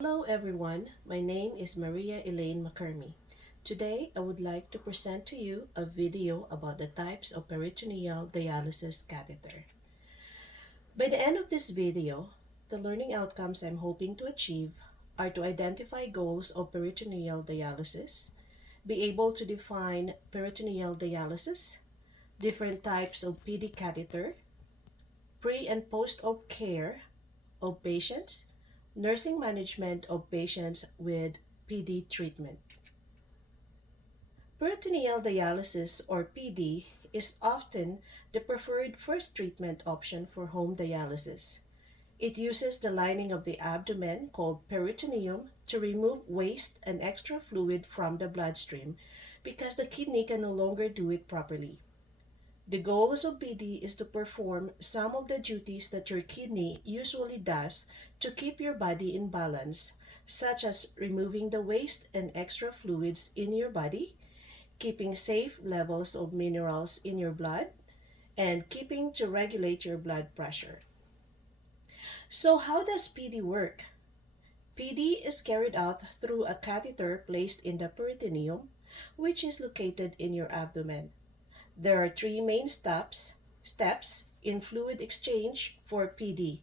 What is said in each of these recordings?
Hello everyone, my name is Elaine Maquerme. Today I would like to present to you a video about the types of peritoneal dialysis catheter. By the end of this video, the learning outcomes I'm hoping to achieve are to identify goals of peritoneal dialysis, be able to define peritoneal dialysis, different types of PD catheter, pre and post-op care of patients, nursing management of patients with PD treatment. Peritoneal dialysis, or PD, is often the preferred first treatment option for home dialysis. It uses the lining of the abdomen, called peritoneum, to remove waste and extra fluid from the bloodstream because the kidney can no longer do it properly. The goals of PD is to perform some of the duties that your kidney usually does to keep your body in balance, such as removing the waste and extra fluids in your body, keeping safe levels of minerals in your blood, and keeping to regulate your blood pressure. So how does PD work? PD is carried out through a catheter placed in the peritoneum, which is located in your abdomen. There are three main steps in fluid exchange for PD,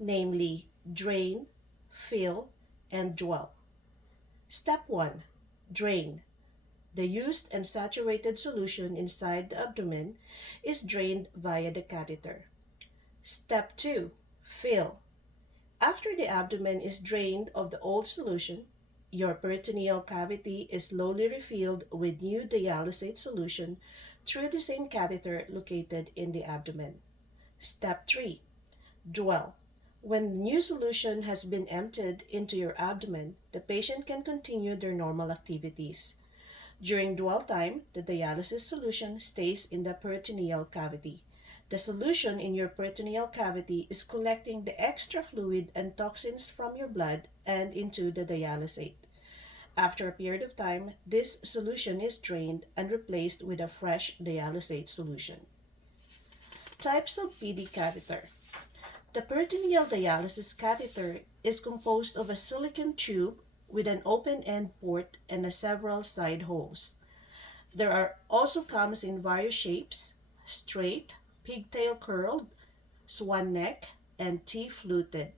namely drain, fill, and dwell. Step 1. Drain. The used and saturated solution inside the abdomen is drained via the catheter. Step 2. Fill. After the abdomen is drained of the old solution, your peritoneal cavity is slowly refilled with new dialysate solution through the same catheter located in the abdomen. Step 3. Dwell. When new solution has been emptied into your abdomen, the patient can continue their normal activities. During dwell time, the dialysis solution stays in the peritoneal cavity. The solution in your peritoneal cavity is collecting the extra fluid and toxins from your blood and into the dialysate. After a period of time, this solution is drained and replaced with a fresh dialysate solution. Types of PD catheter. The peritoneal dialysis catheter is composed of a silicone tube with an open-end port and several side holes. There are also comes in various shapes: straight, pigtail curled, swan neck, and T-fluted.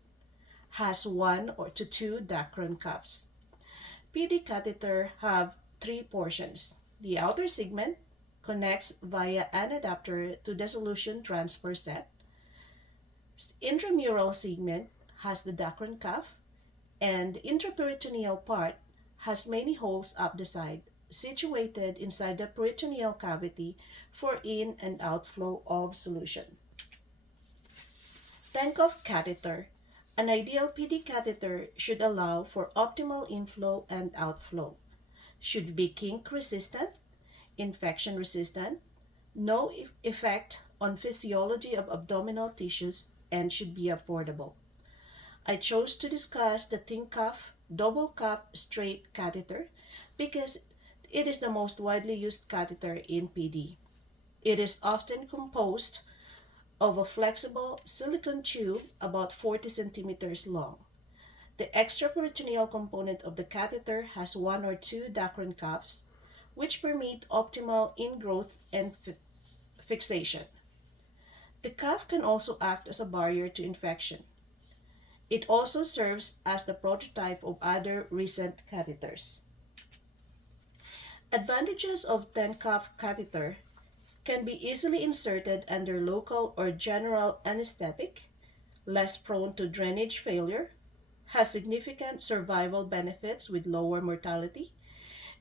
Has 1 or to 2 Dacron cuffs. PD catheter have three portions. The outer segment connects via an adapter to the solution transfer set. Intramural segment has the Dacron cuff, and the intraperitoneal part has many holes up the side, situated inside the peritoneal cavity for in and outflow of solution. Tank-off catheter. An ideal PD catheter should allow for optimal inflow and outflow. Should be kink resistant, infection resistant, no effect on physiology of abdominal tissues, and should be affordable. I chose to discuss the thin cuff, double cuff straight catheter because it is the most widely used catheter in PD. It is often composed of a flexible silicone tube about 40 centimeters long. The extraperitoneal component of the catheter has 1 or 2 Dacron cuffs, which permit optimal ingrowth and fixation. The cuff can also act as a barrier to infection. It also serves as the prototype of other recent catheters. Advantages of 10-cuff catheter: can be easily inserted under local or general anesthetic, less prone to drainage failure, has significant survival benefits with lower mortality,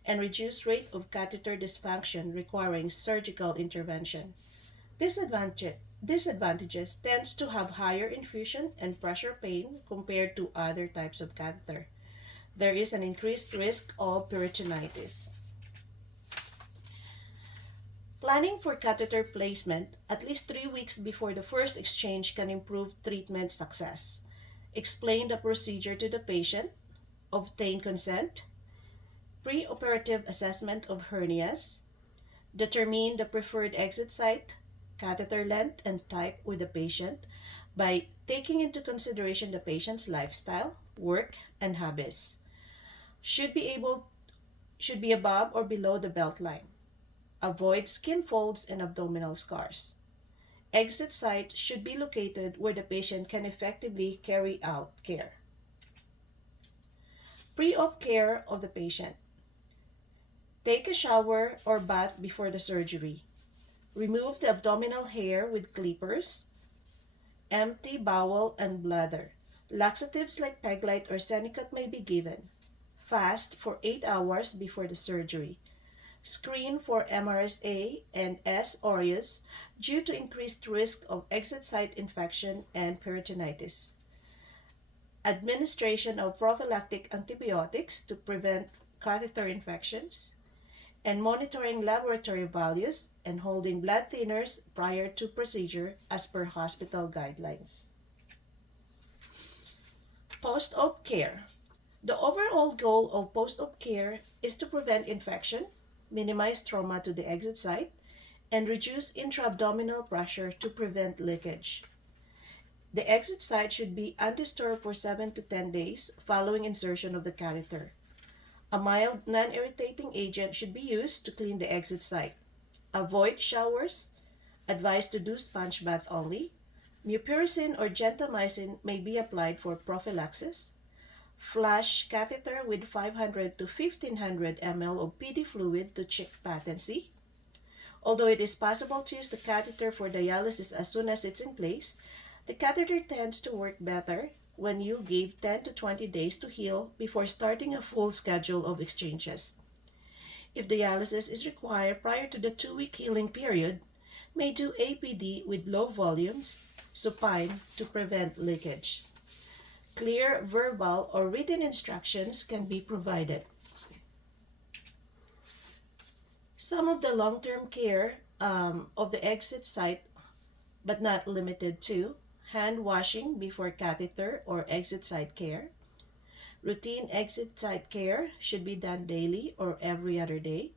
and reduced rate of catheter dysfunction requiring surgical intervention. Disadvantages tends to have higher infusion and pressure pain compared to other types of catheter. There is an increased risk of peritonitis. Planning for catheter placement at least 3 weeks before the first exchange can improve treatment success. Explain the procedure to the patient. Obtain consent. Pre-operative assessment of hernias. Determine the preferred exit site, catheter length, and type with the patient by taking into consideration the patient's lifestyle, work, and hobbies. Should be able should be above or below the belt line. Avoid skin folds and abdominal scars. Exit site should be located where the patient can effectively carry out care. Pre-op care of the patient. Take a shower or bath before the surgery. Remove the abdominal hair with clippers. Empty bowel and bladder. Laxatives like Peglyte or Senicut may be given. Fast for 8 hours before the surgery. Screen for MRSA and S. aureus due to increased risk of exit site infection and peritonitis. Administration of prophylactic antibiotics to prevent catheter infections, and monitoring laboratory values and holding blood thinners prior to procedure as per hospital guidelines. Post-op care. The overall goal of post-op care is to prevent infection, minimize trauma to the exit site, and reduce intra-abdominal pressure to prevent leakage. The exit site should be undisturbed for 7 to 10 days following insertion of the catheter. A mild, non-irritating agent should be used to clean the exit site. Avoid showers. Advised to do sponge bath only. Mupirocin or gentamicin may be applied for prophylaxis. Flush catheter with 500 to 1500 ml of PD fluid to check patency. Although it is possible to use the catheter for dialysis as soon as it's in place, the catheter tends to work better when you give 10 to 20 days to heal before starting a full schedule of exchanges. If dialysis is required prior to the 2-week healing period, may do APD with low volumes, supine to prevent leakage. Clear verbal or written instructions can be provided. Some of the long-term care of the exit site, but not limited to, hand washing before catheter or exit site care. Routine exit site care should be done daily or every other day.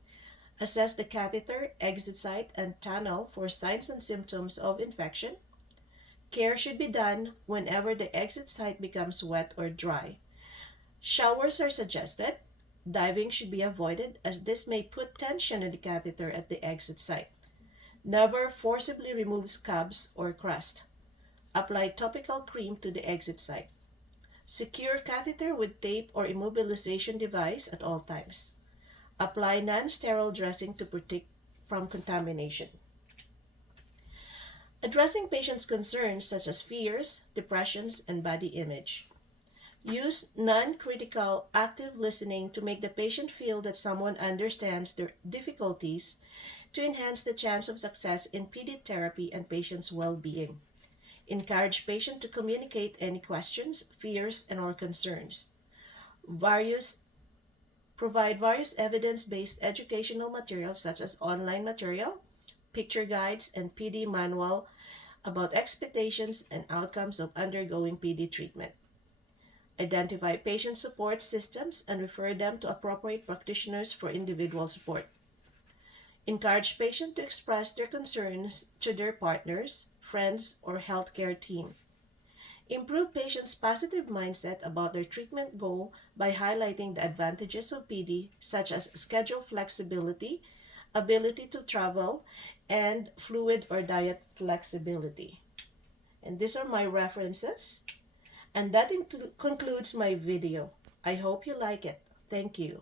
Assess the catheter, exit site, and tunnel for signs and symptoms of infection. Care should be done whenever the exit site becomes wet or dry. Showers are suggested. Diving should be avoided as this may put tension on the catheter at the exit site. Never forcibly remove scabs or crust. Apply topical cream to the exit site. Secure catheter with tape or immobilization device at all times. Apply non-sterile dressing to protect from contamination. Addressing patients' concerns such as fears, depressions, and body image. Use non-critical active listening to make the patient feel that someone understands their difficulties to enhance the chance of success in PD therapy and patient's well-being. Encourage patient to communicate any questions, fears, and/or concerns. Provide various evidence-based educational materials such as online material, picture guides, and PD manual about expectations and outcomes of undergoing PD treatment. Identify patient support systems and refer them to appropriate practitioners for individual support. Encourage patients to express their concerns to their partners, friends, or healthcare team. Improve patients' positive mindset about their treatment goal by highlighting the advantages of PD, such as schedule flexibility, ability to travel, and fluid or diet flexibility. And these are my references. And that concludes my video. I hope you like it. Thank you.